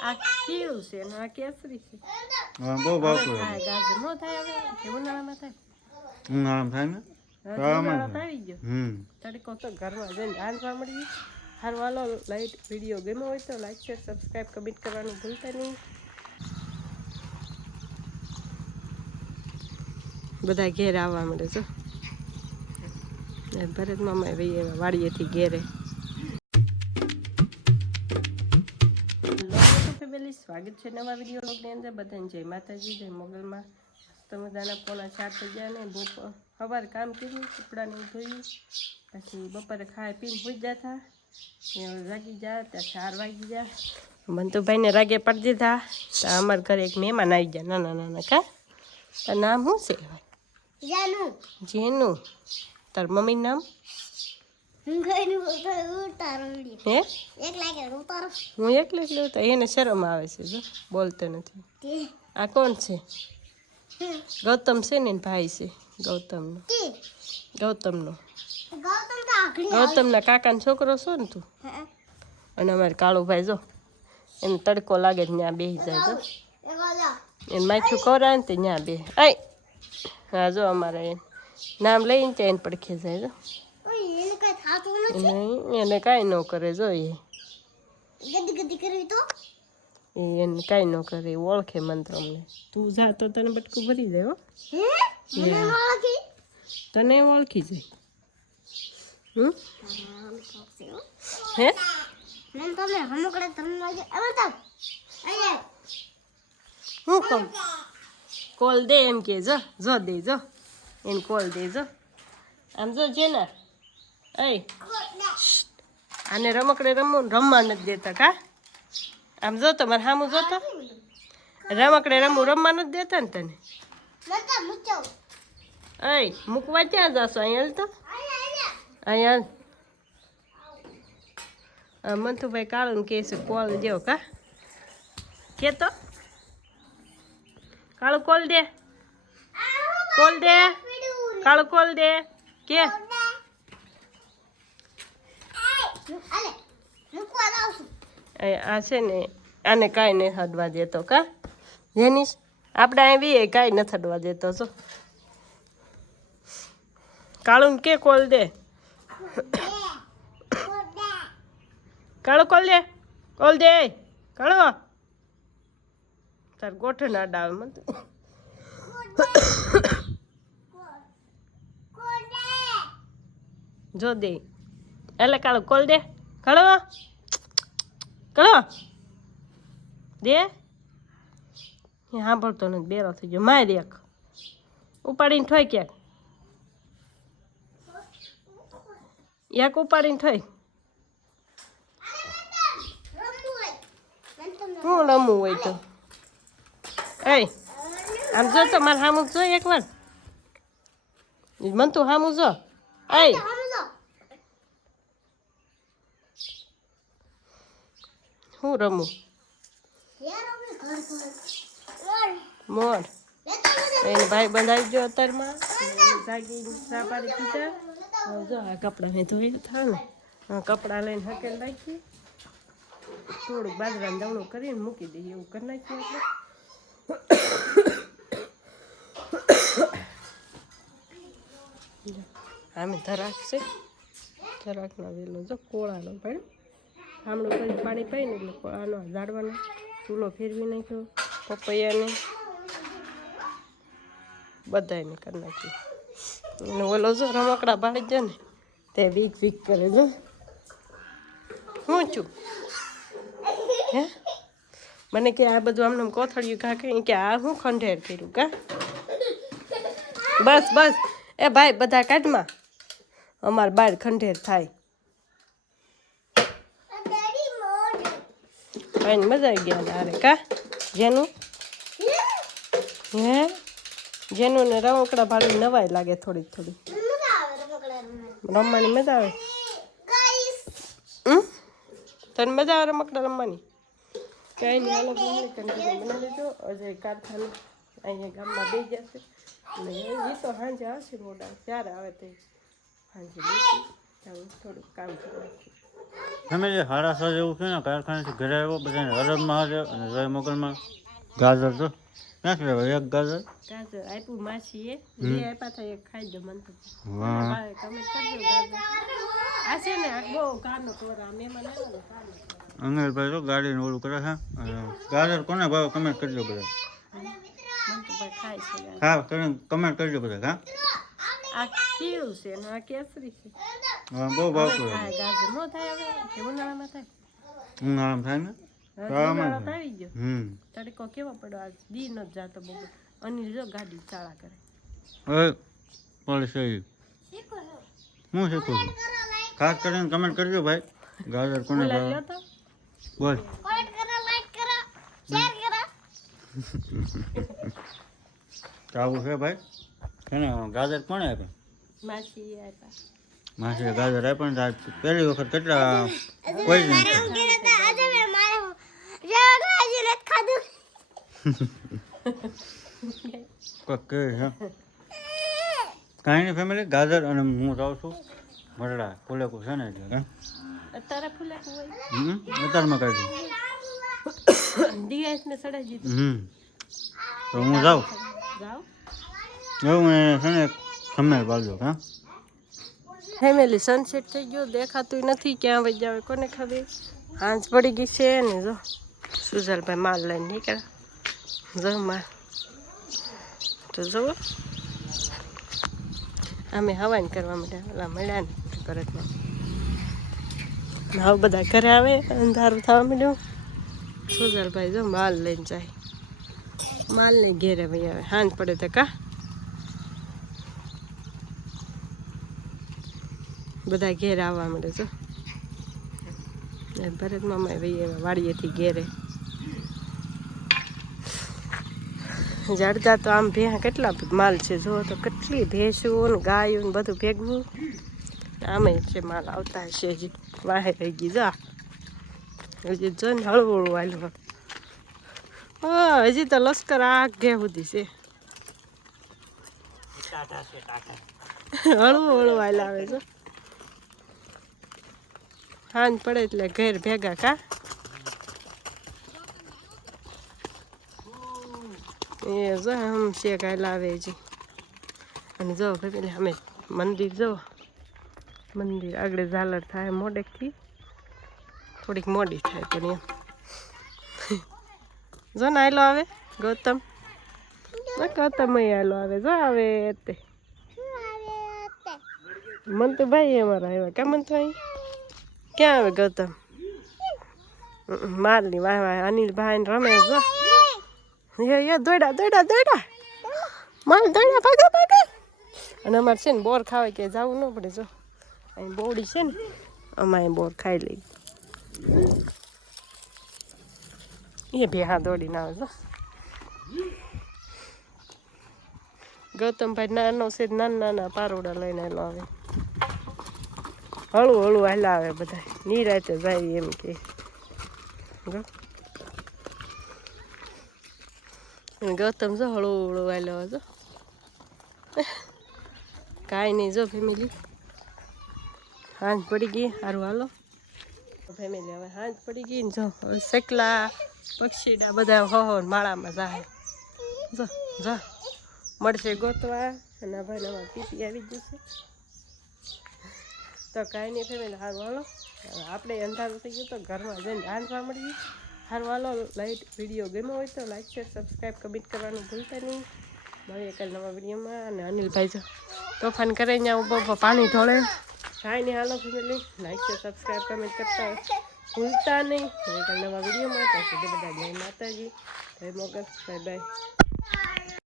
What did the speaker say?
આ પીળું છે અને આ કેસરી છે હા બહુ ભાવતું હા ગાજર નો થાય હવે કે ઉનાળામાં થાય ઉનાળામાં થાય ને હવે તો આમાં ઉનાળો થાય. તો આવી ગયો હમ તડકો તો ઘરમાં જઈને રાંધવા મળી હારું હાલો લાઈટ વીડિયો ગમ્યો હોય તો લાઈક શેર સબસ્ક્રાઈબ કમેન્ટ કરવાનું ભૂલતા નહીં બધા ઘેર આવવા મળે છો ભરત મામા ભાઈ વાડીએથી ઘેરે સ્વાગત છે નવા વીડિયો લોકની અંદર. બધાને જય માતાજી જય મોગલમાં. મસ્ત મજાના પોણા ચાર થઈ ગયા ને. બપોર સવારે કામ કર્યું કપડાને ધોયું. પછી બપોરે ખાઈ પીને હોઈ જતા રાગી જા ત્યાં ચાર વાગી ગયા. મંતુભાઈને રાગે પડી દીધા. તો અમારા ઘરે એક મહેમાન આવી ગયા. નાના નાના કા? તાર નામ શું છે? જાનું. જેનું. તાર મમ્મીનું નામ? હું? એકલી એકલી તો એને શરમ આવે છે, જો. બોલતો નથી. આ કોણ છે? ગૌતમ છે ને ભાઈ છે, ગૌતમનો. ગૌતમનો. ગૌતમના કાકાનો છોકરો છો ને તું? અને અમારે કાળો ભાઈ જો, એને તડકો લાગે ત્યાં બેસી જાય, જો. એને માથું કરાવે ને ત્યાં બે આય! હા, જો અમારે નામ લઈને ત્યાં એને પડખે જાય, જો. નથી એને એને કાંઈ ન કરે જોઈએ એને કાંઈ ન કરે એ ઓળખે મંત્ર અમને. તું જા તો તને બટકું ભરી દે હો. હે? મને ન ઓળખી? તને ઓળખી જાય. હમ? હે? હું કહું? કોલ દે એમ કે જો જો દે જો. એને કોલ દે જો. આમ જો જેના અય આને રમકડે રમવું રમવા નથી દેતા કા? આમ જો તમારે સામું જોતો. રમકડે રમવું રમવા નથી દેતા ને તને? અય મૂકવા ક્યાં જાશો? અહીંયા તો. અહીંયા મંથુભાઈ કાળું કહે છે કોલ દેવો કા? કે તો કાળું કોલ દે. કોલ દે. કાળું કોલ દે. કે અલે મૂકવા જાઉં છું એ આ છે ને આને કાંઈ નહીં હડવા દેતો કા? જેનીશ આપણે અહીં બી કાંઈ નથી હડવા દેતો છો કાળું કે કોલ દે? કાળો કોલ દે કોલ દે કાળો. તાર ગોઠ ના ડાવે મત જો દે. એટલે કાળો કોલ દે. કાળો કાળો દે. એ સાંભળતો નથી, બેરો થઈ ગયો. માર એક ઉપાડીને ઠોય ક્યાંક. એક ઉપાડીને ઠોય. શું રમવું હોય તો? એ આમ જો તો મારે સામું જો એકવાર. મન તું સામું જો એ શું રમું? મોર. એને ભાઈ બંધાવી ગયો અત્યારમાં. જાગી પીતા હવે જો આ કપડાં મેં ધોઈ થાય ને કપડાં લઈને હકેલ રાખી. થોડુંક બાજરાનું દવણું કરીને મૂકી દઈએ, એવું કરી નાખીએ આપણે. આમે ધરાક છે. ધરાકના વેલો જો, કોળાનો પડ્યો થામણું કરી પાણી પાઈને એટલે આનો ઝાડવાનો ચૂલો ફેરવી નાખ્યો, પપૈયાને. બધાને કરી નાખ્યું. અને ઓલો જો રમકડા પાડી જાય ને, તે વીક વીક કરે જો. હું છું? હે? મને કે આ બધું આમને આમ કોથળિયું કા કે કે આ હું ખંડેર કર્યું કા? બસ બસ. એ ભાઈ, બધા કાઢમાં. અમાર બાર ખંડેર થાય. ભાઈને મજા આવી ગયા તારે કા? જેનું? હે? જેનું ને રમકડા ભાડું નવાય લાગે થોડી થોડી રમવાની મજા આવે? તને મજા આવે રમકડા રમવાની? કઈ નહીં અલગ કંટીન્યુ બનાવી લેજો. અજય કારખાનું અહીંયા ગામમાં બે જશે અને એ તો સાંજે આવશે મોડા. ત્યારે આવે તે? સાંજે થોડુંક કામ કરી નાખીએ. ફેમિલી સાડા છ જેવું છે ને કારખાનેથી ઘરે આવ્યો બધાને હરદ મહાદેવ અને જય મોગલમાં ગાજર તો. ક્યાંક લેવા એક ગાજર? ગાજર આપ્યું માસીએ જે આપ્યા હતા એક ખાઈ દો મન તો. ભાવે કરજો ગાજર. આ છે ને બહુ કાનો કોરા મહેમાન આવ્યો ને કાનો કોરા. અંગેરભાઈ તો ગાડીને ઓલું કરે છે. ગાજર કોને ભાવ કમેન્ટ કરજો બધા. હા કમેન્ટ કરજો બધા હા. આ કેવું છે? ને આ કેસરી છે? હા, બહુ ભાવતું હવે ગાજર નો થાય હવે કે ઉનાળામાં થાય? ઉનાળામાં થાય ને? ઉનાળો તો આવી ગયો. હમ. તડકો કેવો પડ્યો આજ? દી ન જાતો બહુ અનિલ જો ગાડી ચાળા કરે. હવે પોલીસ આવી હું શીખું છું? ખાસ કરીને કમેન્ટ કરજો ભાઈ. ગાજર કોને ભાવે? બોલ કોમેન્ટ કરો લાઈક કરો શેર કરો આવું છે ભાઈ. છે ને ગાજર કોને આપે? માસી આપ્યા. માસી ગાજર આપે ને આજ પહેલી વખત કેટલા છે? કાંઈ નહીં ફેમિલી ગાજર અને હું જાઉં છું. મરડા ફુલેકુ છે ને એટલે અત્યારે ફૂલે હોય. અત્યારમાં કાઢી દિવાસ ને સડાઈ દીધું. હમ. તો હું જાઉં. જાઉં? એવું છે ને સમય પાડજો હા. ફેમિલી સનસેટ થઈ ગયો દેખાતું નથી, ક્યાં વહી જાવે કોને ખબર? હાંજ પડી ગઈ છે ને, જો. સુજલભાઈ માલ લઈને નીકળ્યા. જો માલ. તો જુઓ અમે હવાન કરવા માંડ્યા, ઓલા મળ્યા ને કરતમાં હવે બધા ઘરે આવે, અંધારું થવા માંડ્યું. સુજલભાઈ જો માલ લઈને જાય. માલ ને ઘેરે ભાઈ આવે. હાંજ પડે તો કા? બધા ઘેર આવવા મળે જો ભરત મામા ભાઈ એવા વાડીએથી ઘેરે. જડતા તો આમ ભેહા કેટલા માલ છે? જુઓ તો કેટલી ભેંસું ને ગાયો ને બધું ભેગવું આમે છે માલ આવતા હશે હજી વાહે રહી ગઈ જા. હજી જો ને હળવું હળવું હજી તો લશ્કર આ ઘે સુધી છે. હળવું હળવું હાલ આવે છે. હાંજ પડે એટલે ઘેર ભેગા કા? એ જો હમ શેક લાવે છે અને જો પેલી અમે મંદિર જો. મંદિર આગળ ઝાલર થાય મોડેકથી. થોડીક મોડી થાય પણ એમ. જો ને આયલો આવે? ગૌતમ? ગૌતમ આયલો આવે. જો આવે તે. મન તો? ભાઈ અમારા આવ્યા. કા મન તો અહીં ક્યાં આવે ગૌતમ? માલની વાહ વાહ, અનિલ ભાઈ રમે જો દોડા દોડા દોડા માલ દોડા ભાગા ભાગા. અને અમારે છે ને બોર ખાવાય કે જવું ન પડે, જો. અહીં બોડી છે ને, અમારે બોર ખાઈ લઈ. એ ભેહા દોડીને આવે જો ગૌતમભાઈ નાનો છે, નાના નાના પારોડા લઈને આવે. હળવું હળવું હલાવે બધા નિરાતે જાય એમ કે. ગૌતમ જો હળવું હળવું હાલો જો. કાંઈ નહીં જો ફેમિલી હાંજ પડી ગઈ સારું હાલો. ફેમિલી હવે હાંજ પડી ગઈ ને જો સેકલા પક્ષીડા બધા હો માળામાં જાય. જો જો. મળશે ગોતવા. અને ભાઈ નવા પીપી આવી જશે. તો કાંઈ નહીં ફેમિલી સારું હાલો. આપણે અંધારું થઈ ગયું તો ઘરમાં જઈને રાંધવા મળીએ. હારું હાલો લાઈટ વીડિયો ગમ્યો હોય તો લાઈક શેર સબસ્ક્રાઈબ કમેન્ટ કરવાનું ભૂલતા નહીં. મળીએ કાલે નવા વિડીયોમાં. અને અનિલભાઈ જો તોફાન કરે અહીંયા ઊભો પાણી ઢોળે. કાંઈ નહીં હાલો family like share subscribe comment કરતા ભૂલતા નહીં. કાલે નવા વિડીયોમાં. ત્યાં સુધી બધા જય માતાજી. જય મોગલ. Bye bye.